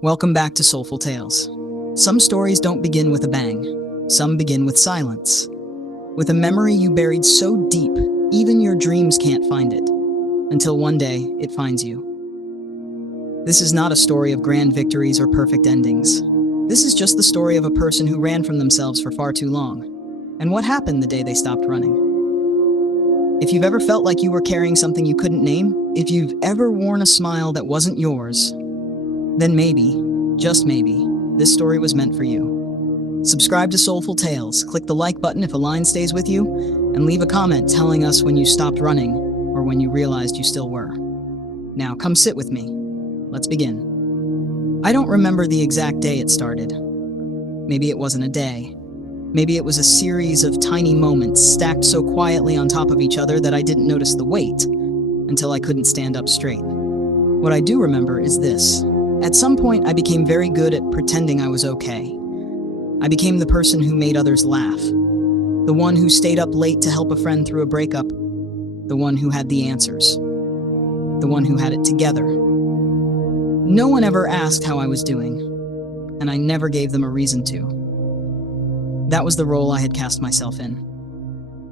Welcome back to Soulful Tales. Some stories don't begin with a bang. Some begin with silence. With a memory you buried so deep, even your dreams can't find it. Until one day, it finds you. This is not a story of grand victories or perfect endings. This is just the story of a person who ran from themselves for far too long. And what happened the day they stopped running? If you've ever felt like you were carrying something you couldn't name, if you've ever worn a smile that wasn't yours, then maybe, just maybe, this story was meant for you. Subscribe to Soulful Tales, click the like button if a line stays with you, and leave a comment telling us when you stopped running or when you realized you still were. Now come sit with me. Let's begin. I don't remember the exact day it started. Maybe it wasn't a day. Maybe it was a series of tiny moments stacked so quietly on top of each other that I didn't notice the weight until I couldn't stand up straight. What I do remember is this. At some point, I became very good at pretending I was okay. I became the person who made others laugh. The one who stayed up late to help a friend through a breakup. The one who had the answers. The one who had it together. No one ever asked how I was doing, and I never gave them a reason to. That was the role I had cast myself in.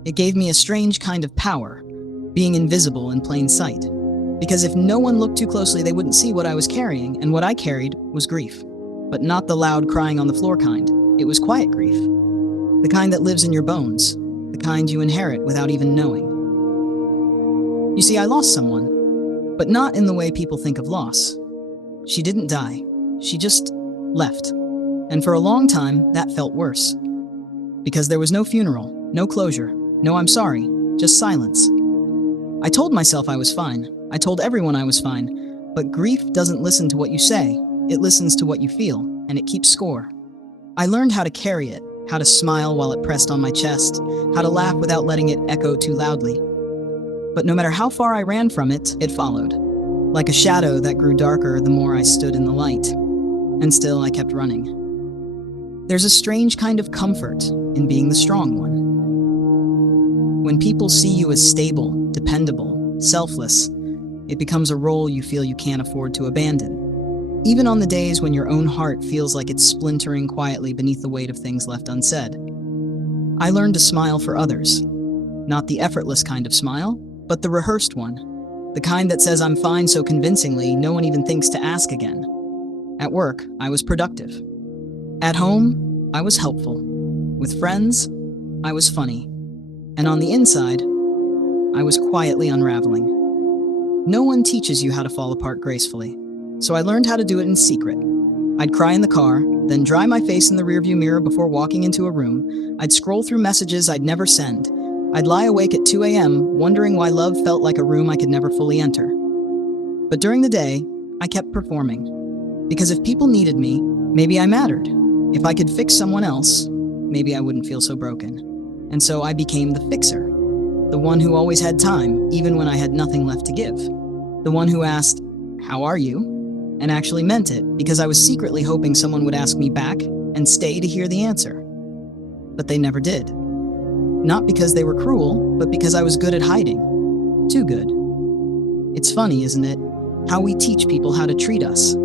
It gave me a strange kind of power, being invisible in plain sight. Because if no one looked too closely, they wouldn't see what I was carrying, and what I carried was grief. But not the loud crying on the floor kind. It was quiet grief. The kind that lives in your bones. The kind you inherit without even knowing. You see, I lost someone, but not in the way people think of loss. She didn't die. She just left. And for a long time, that felt worse. Because there was no funeral, no closure, no I'm sorry, just silence. I told myself I was fine. I told everyone I was fine. But grief doesn't listen to what you say. It listens to what you feel, and it keeps score. I learned how to carry it, how to smile while it pressed on my chest, how to laugh without letting it echo too loudly. But no matter how far I ran from it, it followed. Like a shadow that grew darker the more I stood in the light. And still I kept running. There's a strange kind of comfort in being the strong one. When people see you as stable, dependable, selfless, it becomes a role you feel you can't afford to abandon. Even on the days when your own heart feels like it's splintering quietly beneath the weight of things left unsaid. I learned to smile for others. Not the effortless kind of smile, but the rehearsed one. The kind that says I'm fine so convincingly no one even thinks to ask again. At work, I was productive. At home, I was helpful. With friends, I was funny. And on the inside, I was quietly unraveling. No one teaches you how to fall apart gracefully, so I learned how to do it in secret. I'd cry in the car, then dry my face in the rearview mirror before walking into a room. I'd scroll through messages I'd never send. I'd lie awake at 2 a.m., wondering why love felt like a room I could never fully enter. But during the day, I kept performing. Because if people needed me, maybe I mattered. If I could fix someone else, maybe I wouldn't feel so broken. And so I became the fixer. The one who always had time, even when I had nothing left to give. The one who asked, "How are you?" and actually meant it, because I was secretly hoping someone would ask me back and stay to hear the answer. But they never did. Not because they were cruel, but because I was good at hiding. Too good. It's funny, isn't it? How we teach people how to treat us.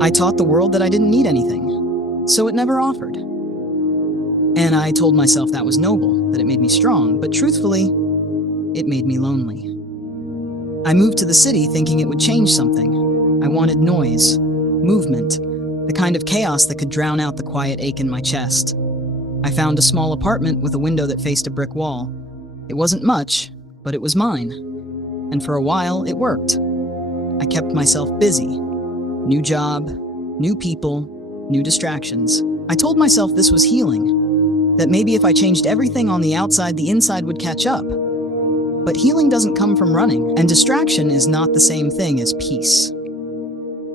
I taught the world that I didn't need anything, so it never offered. And I told myself that was noble, that it made me strong, but truthfully, it made me lonely. I moved to the city thinking it would change something. I wanted noise, movement, the kind of chaos that could drown out the quiet ache in my chest. I found a small apartment with a window that faced a brick wall. It wasn't much, but it was mine. And for a while, it worked. I kept myself busy. New job, new people, new distractions. I told myself this was healing. That maybe if I changed everything on the outside, the inside would catch up. But healing doesn't come from running, and distraction is not the same thing as peace.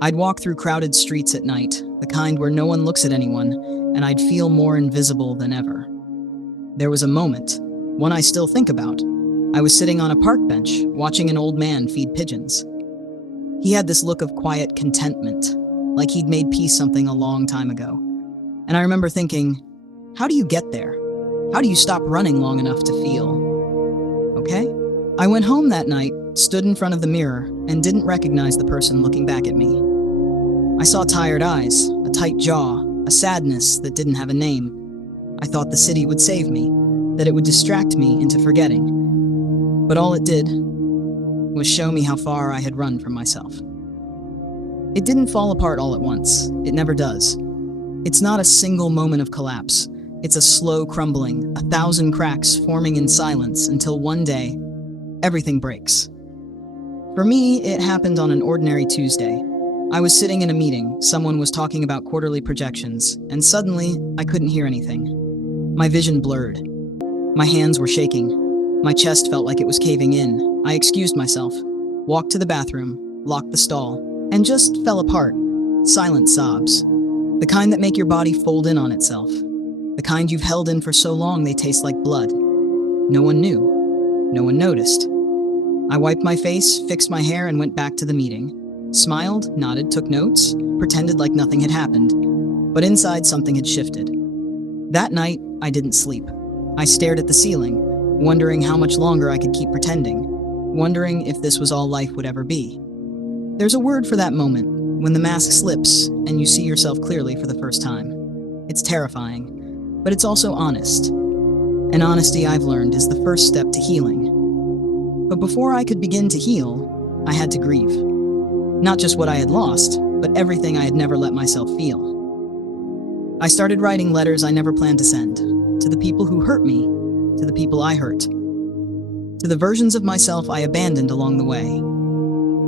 I'd walk through crowded streets at night, the kind where no one looks at anyone, and I'd feel more invisible than ever. There was a moment, one I still think about. I was sitting on a park bench, watching an old man feed pigeons. He had this look of quiet contentment, like he'd made peace something a long time ago. And I remember thinking, how do you get there? How do you stop running long enough to feel okay? I went home that night, stood in front of the mirror, and didn't recognize the person looking back at me. I saw tired eyes, a tight jaw, a sadness that didn't have a name. I thought the city would save me, that it would distract me into forgetting. But all it did was show me how far I had run from myself. It didn't fall apart all at once. It never does. It's not a single moment of collapse. It's a slow crumbling, 1,000 cracks forming in silence until one day, everything breaks. For me, it happened on an ordinary Tuesday. I was sitting in a meeting, someone was talking about quarterly projections, and suddenly, I couldn't hear anything. My vision blurred. My hands were shaking. My chest felt like it was caving in. I excused myself, walked to the bathroom, locked the stall, and just fell apart. Silent sobs. The kind that make your body fold in on itself. The kind you've held in for so long they taste like blood. No one knew. No one noticed. I wiped my face, fixed my hair, and went back to the meeting. Smiled, nodded, took notes, pretended like nothing had happened. But inside, something had shifted. That night, I didn't sleep. I stared at the ceiling, wondering how much longer I could keep pretending, wondering if this was all life would ever be. There's a word for that moment, when the mask slips and you see yourself clearly for the first time. It's terrifying, but it's also honest. And honesty, I've learned, is the first step to healing. But before I could begin to heal, I had to grieve. Not just what I had lost, but everything I had never let myself feel. I started writing letters I never planned to send, to the people who hurt me, to the people I hurt, to the versions of myself I abandoned along the way.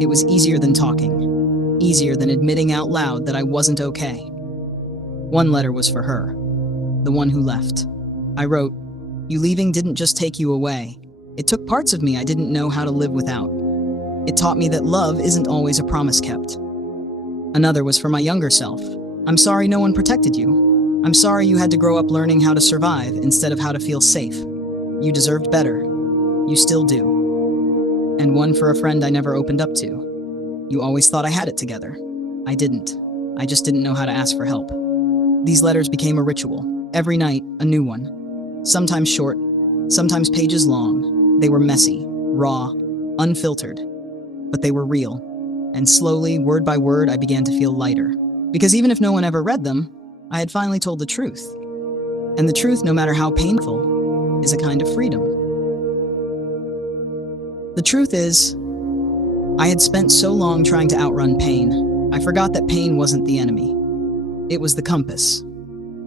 It was easier than talking, easier than admitting out loud that I wasn't okay. One letter was for her, the one who left. I wrote, "You leaving didn't just take you away. It took parts of me I didn't know how to live without. It taught me that love isn't always a promise kept." Another was for my younger self. "I'm sorry no one protected you. I'm sorry you had to grow up learning how to survive instead of how to feel safe. You deserved better. You still do." And one for a friend I never opened up to. "You always thought I had it together. I didn't. I just didn't know how to ask for help." These letters became a ritual. Every night, a new one. Sometimes short, sometimes pages long. They were messy, raw, unfiltered. But they were real. And slowly, word by word, I began to feel lighter. Because even if no one ever read them, I had finally told the truth. And the truth, no matter how painful, is a kind of freedom. The truth is, I had spent so long trying to outrun pain, I forgot that pain wasn't the enemy. It was the compass.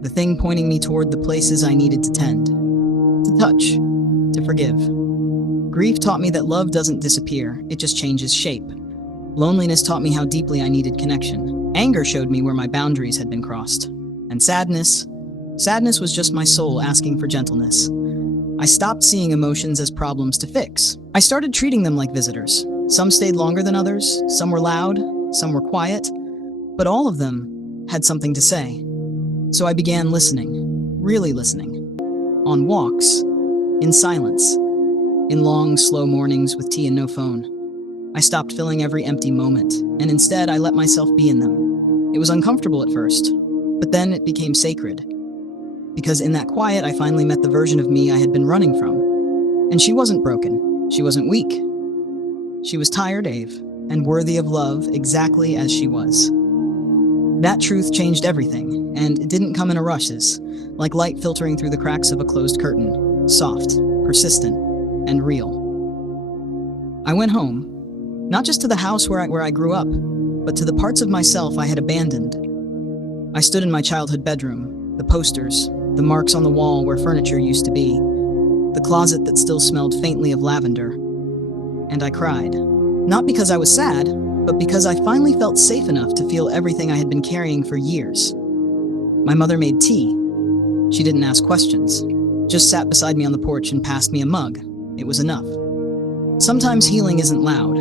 The thing pointing me toward the places I needed to tend, to touch, to forgive. Grief taught me that love doesn't disappear, it just changes shape. Loneliness taught me how deeply I needed connection. Anger showed me where my boundaries had been crossed. And sadness was just my soul asking for gentleness. I stopped seeing emotions as problems to fix. I started treating them like visitors. Some stayed longer than others, some were loud, some were quiet, but all of them had something to say. So I began listening, really listening. On walks, in silence, in long, slow mornings with tea and no phone. I stopped filling every empty moment, and instead I let myself be in them. It was uncomfortable at first, but then it became sacred. Because in that quiet, I finally met the version of me I had been running from. And she wasn't broken. She wasn't weak. She was tired, Ave, and worthy of love exactly as she was. That truth changed everything, and it didn't come in a rushes, like light filtering through the cracks of a closed curtain, soft, persistent, and real. I went home, not just to the house where I grew up, but to the parts of myself I had abandoned. I stood in my childhood bedroom, the posters, the marks on the wall where furniture used to be, the closet that still smelled faintly of lavender, and I cried. Not because I was sad, but because I finally felt safe enough to feel everything I had been carrying for years. My mother made tea. She didn't ask questions, just sat beside me on the porch and passed me a mug. It was enough. Sometimes healing isn't loud.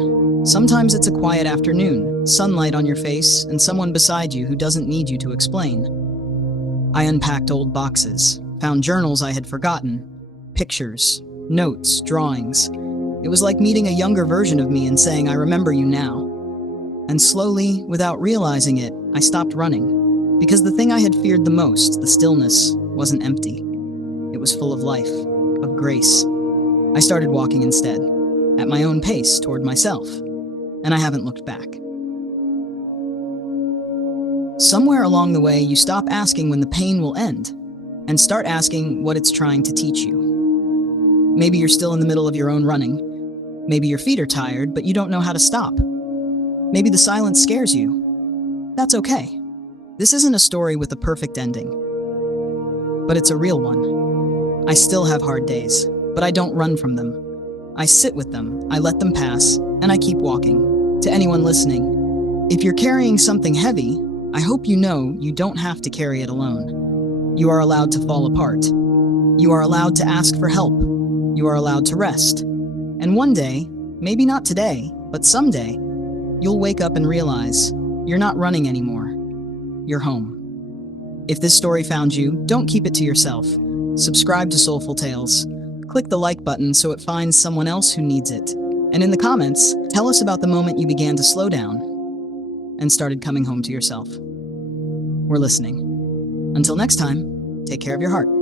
Sometimes it's a quiet afternoon, sunlight on your face, and someone beside you who doesn't need you to explain. I unpacked old boxes, found journals I had forgotten, pictures, notes, drawings. It was like meeting a younger version of me and saying, "I remember you now." And slowly, without realizing it, I stopped running. Because the thing I had feared the most, the stillness, wasn't empty. It was full of life, of grace. I started walking instead, at my own pace toward myself, and I haven't looked back. Somewhere along the way, you stop asking when the pain will end and start asking what it's trying to teach you. Maybe you're still in the middle of your own running. Maybe your feet are tired, but you don't know how to stop. Maybe the silence scares you. That's okay. This isn't a story with a perfect ending, but it's a real one. I still have hard days, but I don't run from them. I sit with them, I let them pass, and I keep walking. To anyone listening, if you're carrying something heavy, I hope you know you don't have to carry it alone. You are allowed to fall apart. You are allowed to ask for help. You are allowed to rest. And one day, maybe not today, but someday, you'll wake up and realize you're not running anymore. You're home. If this story found you, don't keep it to yourself. Subscribe to Soulful Tales. Click the like button so it finds someone else who needs it. And in the comments, tell us about the moment you began to slow down and started coming home to yourself. We're listening. Until next time, take care of your heart.